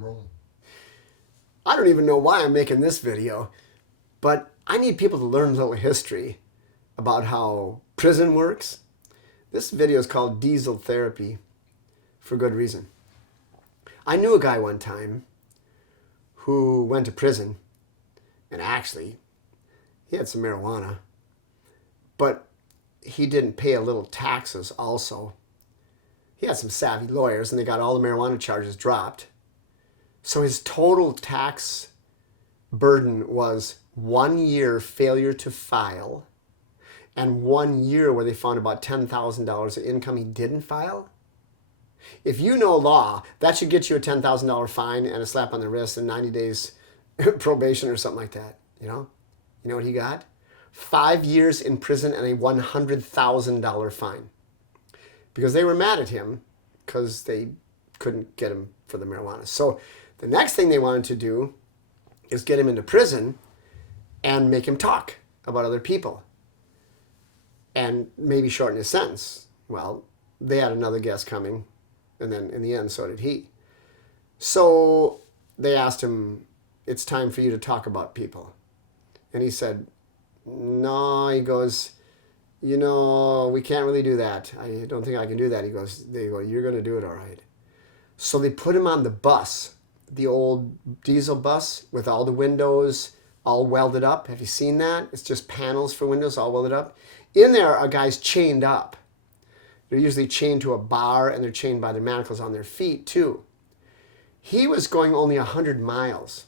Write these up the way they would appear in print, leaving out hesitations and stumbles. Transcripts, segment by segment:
I'm rolling. I don't even know why I'm making this video, but I need people to learn a little history about how prison works. This video is called Diesel Therapy for good reason. I knew a guy one time who went to prison, and actually he had some marijuana, but he didn't pay a little taxes also. He had some savvy lawyers and they got all the marijuana charges dropped. So his total tax burden was 1 year failure to file and 1 year where they found about $10,000 of income he didn't file. If you know law, that should get you a $10,000 fine and a slap on the wrist and 90 days probation or something like that. You know what he got? 5 years in prison and a $100,000 fine. Because they were mad at him because they couldn't get him for the marijuana. So the next thing they wanted to do is get him into prison and make him talk about other people and maybe shorten his sentence. Well, they had another guest coming, and then in the end, so did he. So they asked him, "It's time for you to talk about people." And he said, "No," he goes, "we can't really do that. I don't think I can do that." They go, "You're going to do it all right." So they put him on the bus, the old diesel bus with all the windows all welded up. Have you seen that? It's just panels for windows all welded up. In there are guys chained up. They're usually chained to a bar and they're chained by their manacles on their feet too. He was going only 100 miles.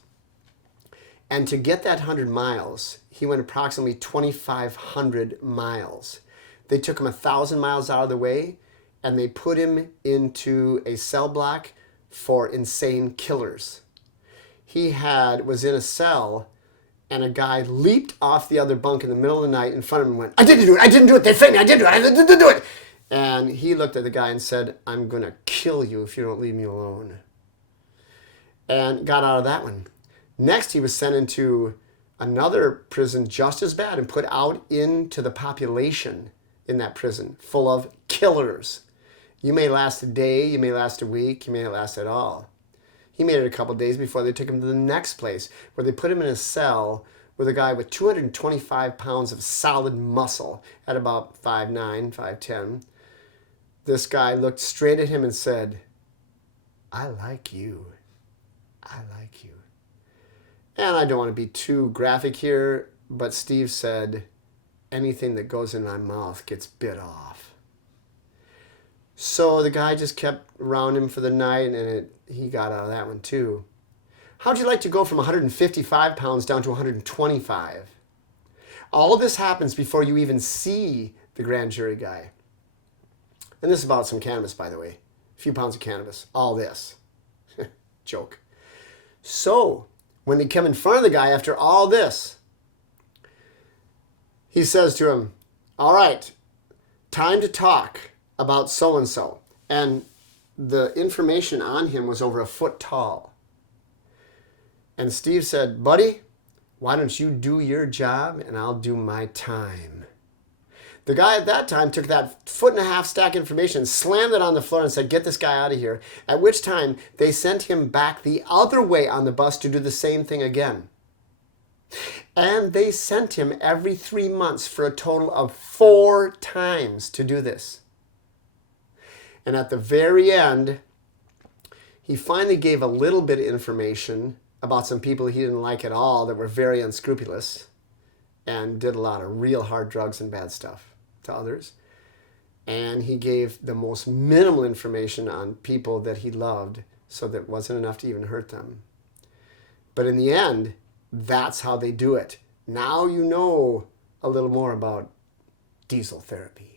And to get that 100 miles, he went approximately 2,500 miles. They took him 1,000 miles out of the way and they put him into a cell block for insane killers. He was in a cell and a guy leaped off the other bunk in the middle of the night in front of him and went, "I didn't do it, they framed me, I didn't do it, I didn't do it." And he looked at the guy and said, "I'm going to kill you if you don't leave me alone." And got out of that one. Next, he was sent into another prison just as bad and put out into the population in that prison full of killers. You may last a day, you may last a week, you may not last at all. He made it a couple days before they took him to the next place where they put him in a cell with a guy with 225 pounds of solid muscle at about 5'9", 5'10". This guy looked straight at him and said, "I like you. I like you." And I don't want to be too graphic here, but Steve said, "Anything that goes in my mouth gets bit off." So the guy just kept around him for the night, and he got out of that one too. How'd you like to go from 155 pounds down to 125? All of this happens before you even see the grand jury guy. And this is about some cannabis, by the way. A few pounds of cannabis. All this. Joke. So when they come in front of the guy after all this, he says to him, "All right, time to talk about so-and-so." And the information on him was over a foot tall. And Steve said, "Buddy, why don't you do your job and I'll do my time." The guy at that time took that 1.5 foot stack information, slammed it on the floor and said, "Get this guy out of here." At which time they sent him back the other way on the bus to do the same thing again. And they sent him every 3 months for a total of 4 times to do this. And at the very end, he finally gave a little bit of information about some people he didn't like at all that were very unscrupulous and did a lot of real hard drugs and bad stuff to others. And he gave the most minimal information on people that he loved so that it wasn't enough to even hurt them. But in the end, that's how they do it. Now you know a little more about diesel therapy.